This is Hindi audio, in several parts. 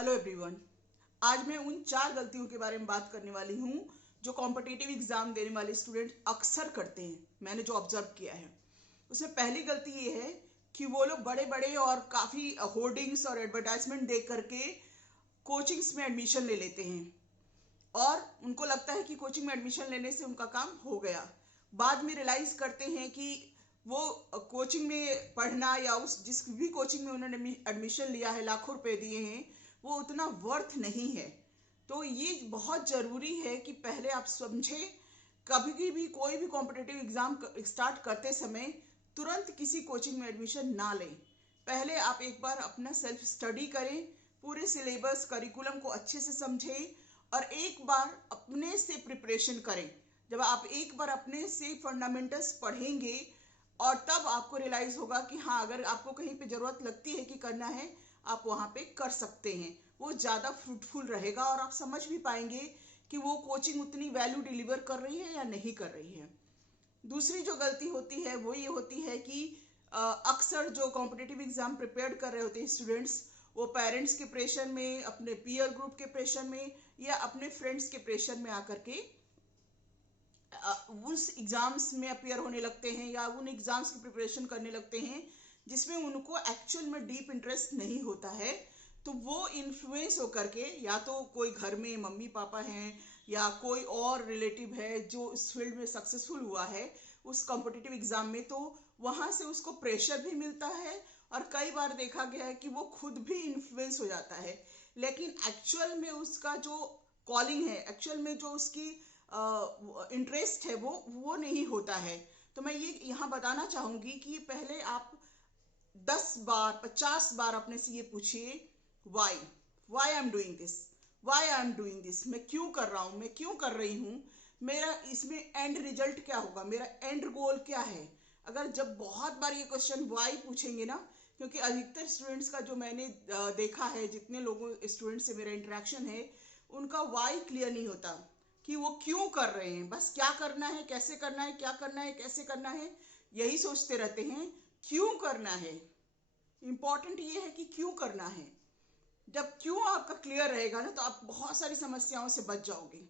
Hello everyone. आज मैं उन 4 गलतियों के बारे में बात करने वाली हूँ जो कॉम्पिटिटिव एग्जाम देने वाले स्टूडेंट अक्सर करते हैं। मैंने जो ऑब्जर्व किया है उसमें पहली गलती ये है कि वो लोग बड़े बड़े और काफ़ी होर्डिंग्स और एडवर्टाइजमेंट दे करके कोचिंग्स में एडमिशन ले लेते हैं और उनको लगता है कि कोचिंग में एडमिशन लेने से उनका काम हो गया। बाद में रियलाइज करते हैं कि वो कोचिंग में पढ़ना या उस जिस भी कोचिंग में उन्होंने एडमिशन लिया है, लाखों रुपए दिए हैं, वो उतना वर्थ नहीं है। तो ये बहुत ज़रूरी है कि पहले आप समझें, कभी भी कोई भी कॉम्पिटिटिव एग्ज़ाम स्टार्ट करते समय तुरंत किसी कोचिंग में एडमिशन ना लें। पहले आप एक बार अपना सेल्फ स्टडी करें, पूरे सिलेबस करिकुलम को अच्छे से समझें और एक बार अपने से प्रिपरेशन करें। जब आप एक बार अपने से फंडामेंटल्स पढ़ेंगे और तब आपको रियलाइज़ होगा कि हाँ, अगर आपको कहीं पे ज़रूरत लगती है कि करना है, आप वहाँ पे कर सकते हैं। वो ज़्यादा फ्रूटफुल रहेगा और आप समझ भी पाएंगे कि वो कोचिंग उतनी वैल्यू डिलीवर कर रही है या नहीं कर रही है। दूसरी जो गलती होती है वो ये होती है कि अक्सर जो कॉम्पिटिटिव एग्ज़ाम प्रिपेयर कर रहे होते हैं स्टूडेंट्स, वो पेरेंट्स के प्रेशर में, अपने पीयर ग्रुप के प्रेशर में या अपने फ्रेंड्स के प्रेशर में आकर के उस एग्ज़ाम्स में अपियर होने लगते हैं या उन एग्ज़ाम्स की प्रिपरेशन करने लगते हैं जिसमें उनको एक्चुअल में डीप इंटरेस्ट नहीं होता है। तो वो इन्फ्लुएंस होकर के, या तो कोई घर में मम्मी पापा हैं या कोई और रिलेटिव है जो इस फील्ड में सक्सेसफुल हुआ है उस कॉम्पिटिटिव एग्ज़ाम में, तो वहाँ से उसको प्रेशर भी मिलता है और कई बार देखा गया है कि वो खुद भी इन्फ्लुएंस हो जाता है। लेकिन एक्चुअल में उसका जो कॉलिंग है, एक्चुअल में जो उसकी इंटरेस्ट है वो नहीं होता है। तो मैं ये यहाँ बताना चाहूँगी कि पहले आप 10 बार 50 बार अपने से ये पूछिए, why why I am doing this, why I am doing this, मैं क्यों कर रहा हूँ, मैं क्यों कर रही हूँ, मेरा इसमें एंड रिजल्ट क्या होगा, मेरा एंड गोल क्या है। अगर जब बहुत बार ये क्वेश्चन वाई पूछेंगे ना, क्योंकि अधिकतर स्टूडेंट्स का जो मैंने देखा है, जितने लोगों स्टूडेंट से मेरा इंटरेक्शन है, उनका वाई क्लियर नहीं होता कि वो क्यों कर रहे हैं। बस क्या करना है, कैसे करना है, क्या करना है, कैसे करना है, यही सोचते रहते हैं। क्यों करना है, इंपॉर्टेंट ये है कि क्यों करना है। जब क्यों आपका क्लियर रहेगा ना, तो आप बहुत सारी समस्याओं से बच जाओगे।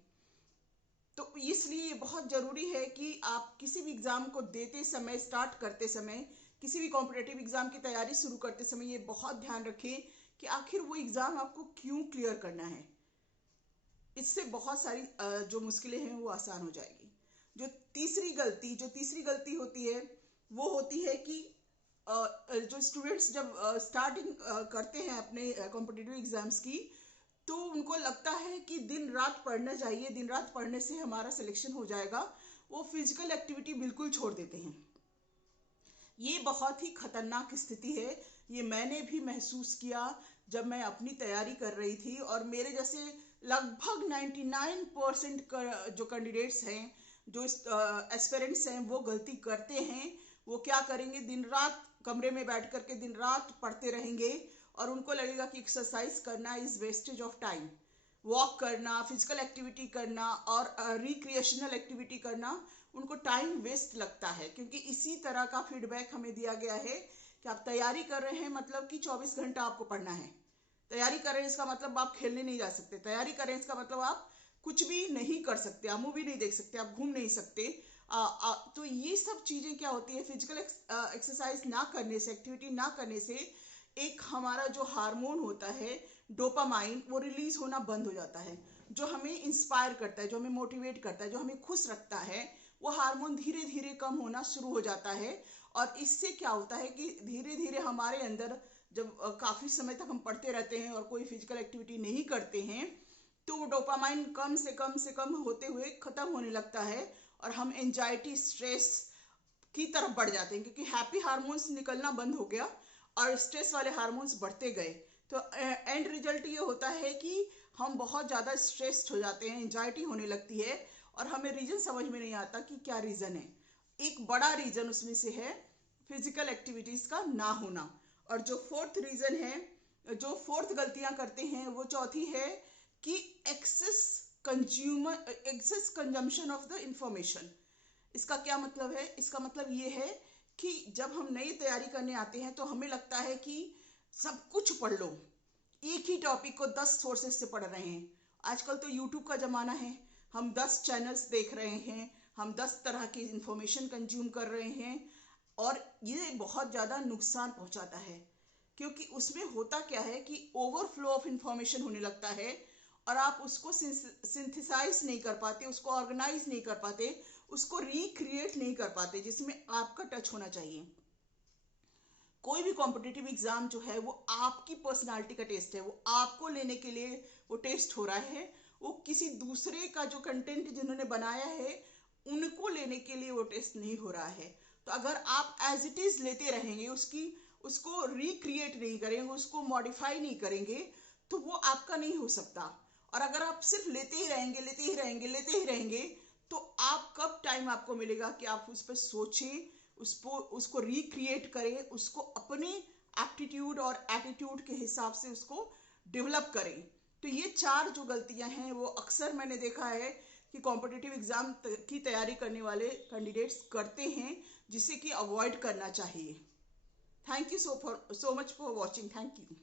तो इसलिए बहुत जरूरी है कि आप किसी भी एग्जाम को देते समय, स्टार्ट करते समय, किसी भी कॉम्पिटिटिव एग्जाम की तैयारी शुरू करते समय ये बहुत ध्यान रखें कि आखिर वो एग्जाम आपको क्यों क्लियर करना है। इससे बहुत सारी जो मुश्किलें हैं वो आसान हो जाएगी। जो तीसरी गलती होती है वो होती है कि जो स्टूडेंट्स जब स्टार्टिंग करते हैं अपने कॉम्पिटिटिव एग्जाम्स की, तो उनको लगता है कि दिन रात पढ़ना चाहिए, दिन रात पढ़ने से हमारा सिलेक्शन हो जाएगा। वो फिजिकल एक्टिविटी बिल्कुल छोड़ देते हैं। ये बहुत ही खतरनाक स्थिति है। ये मैंने भी महसूस किया जब मैं अपनी तैयारी कर रही थी, और मेरे जैसे लगभग 99% जो कैंडिडेट्स हैं, जो एस्पिरेंट्स हैं, वो गलती करते हैं। वो क्या करेंगे, दिन रात कमरे में बैठ करके दिन रात पढ़ते रहेंगे और उनको लगेगा कि एक्सरसाइज करना is wastage of time. Walk करना, फिजिकल एक्टिविटी करना और रिक्रिएशनल एक्टिविटी करना उनको टाइम वेस्ट लगता है, क्योंकि इसी तरह का फीडबैक हमें दिया गया है कि आप तैयारी कर रहे हैं मतलब कि 24 घंटा आपको पढ़ना है। तैयारी कर रहे हैं इसका मतलब आप खेलने नहीं जा सकते। तैयारी कर रहे हैं इसका मतलब आप कुछ भी नहीं कर सकते, आप मूवी नहीं देख सकते, आप घूम नहीं सकते। तो ये सब चीज़ें क्या होती है, फिजिकल एक्सरसाइज ना करने से, एक्टिविटी ना करने से एक हमारा जो हार्मोन होता है डोपामाइन, वो रिलीज होना बंद हो जाता है, जो हमें इंस्पायर करता है, जो हमें मोटिवेट करता है, जो हमें खुश रखता है। वो हार्मोन धीरे धीरे कम होना शुरू हो जाता है और इससे क्या होता है कि धीरे धीरे हमारे अंदर, जब काफ़ी समय तक हम पढ़ते रहते हैं और कोई फिजिकल एक्टिविटी नहीं करते हैं, तो वो डोपामाइन कम से कम होते हुए ख़त्म होने लगता है और हम एंजाइटी, स्ट्रेस की तरफ बढ़ जाते हैं, क्योंकि हैप्पी हार्मोन्स निकलना बंद हो गया और स्ट्रेस वाले हार्मोन्स बढ़ते गए। तो एंड रिजल्ट ये होता है कि हम बहुत ज़्यादा स्ट्रेस्ड हो जाते हैं, एंजाइटी होने लगती है और हमें रीज़न समझ में नहीं आता कि क्या रीज़न है। एक बड़ा रीज़न उसमें से है फिजिकल एक्टिविटीज़ का ना होना। और जो फोर्थ रीज़न है, जो फोर्थ गलतियां करते हैं, वो चौथी है कि excess consumption of the information. इसका क्या मतलब है, इसका मतलब ये है कि जब हम नई तैयारी करने आते हैं तो हमें लगता है कि सब कुछ पढ़ लो, एक ही टॉपिक को 10 सोर्सेस से पढ़ रहे हैं। आजकल तो यूट्यूब का ज़माना है, हम 10 चैनल्स देख रहे हैं, हम 10 तरह की इंफॉर्मेशन कंज्यूम कर रहे हैं, और ये बहुत ज़्यादा नुकसान पहुंचाता है। क्योंकि उसमें होता क्या है कि ओवरफ्लो ऑफ इंफॉर्मेशन होने लगता है, और आप उसको सिंथेसाइज नहीं कर पाते, उसको ऑर्गेनाइज नहीं कर पाते, उसको रिक्रिएट नहीं कर पाते, जिसमें आपका टच होना चाहिए। कोई भी कॉम्पिटिटिव एग्जाम जो है वो आपकी पर्सनालिटी का टेस्ट है, वो आपको लेने के लिए वो टेस्ट हो रहा है, वो किसी दूसरे का जो कंटेंट जिन्होंने बनाया है उनको लेने के लिए वो टेस्ट नहीं हो रहा है। तो अगर आप एज इट इज लेते रहेंगे, उसको रिक्रिएट नहीं करेंगे, उसको मॉडिफाई नहीं करेंगे, तो वो आपका नहीं हो सकता। और अगर आप सिर्फ लेते ही रहेंगे, लेते ही रहेंगे, लेते ही रहेंगे, तो आप कब टाइम आपको मिलेगा कि आप उस पर सोचें, उसको रिक्रिएट करें, उसको अपने एप्टीट्यूड और एटीट्यूड के हिसाब से उसको डेवलप करें। तो ये 4 जो गलतियां हैं वो अक्सर मैंने देखा है कि कॉम्पिटिटिव एग्जाम की तैयारी करने वाले कैंडिडेट्स करते हैं, जिसे कि अवॉइड करना चाहिए। Thank you so much for watching. Thank you.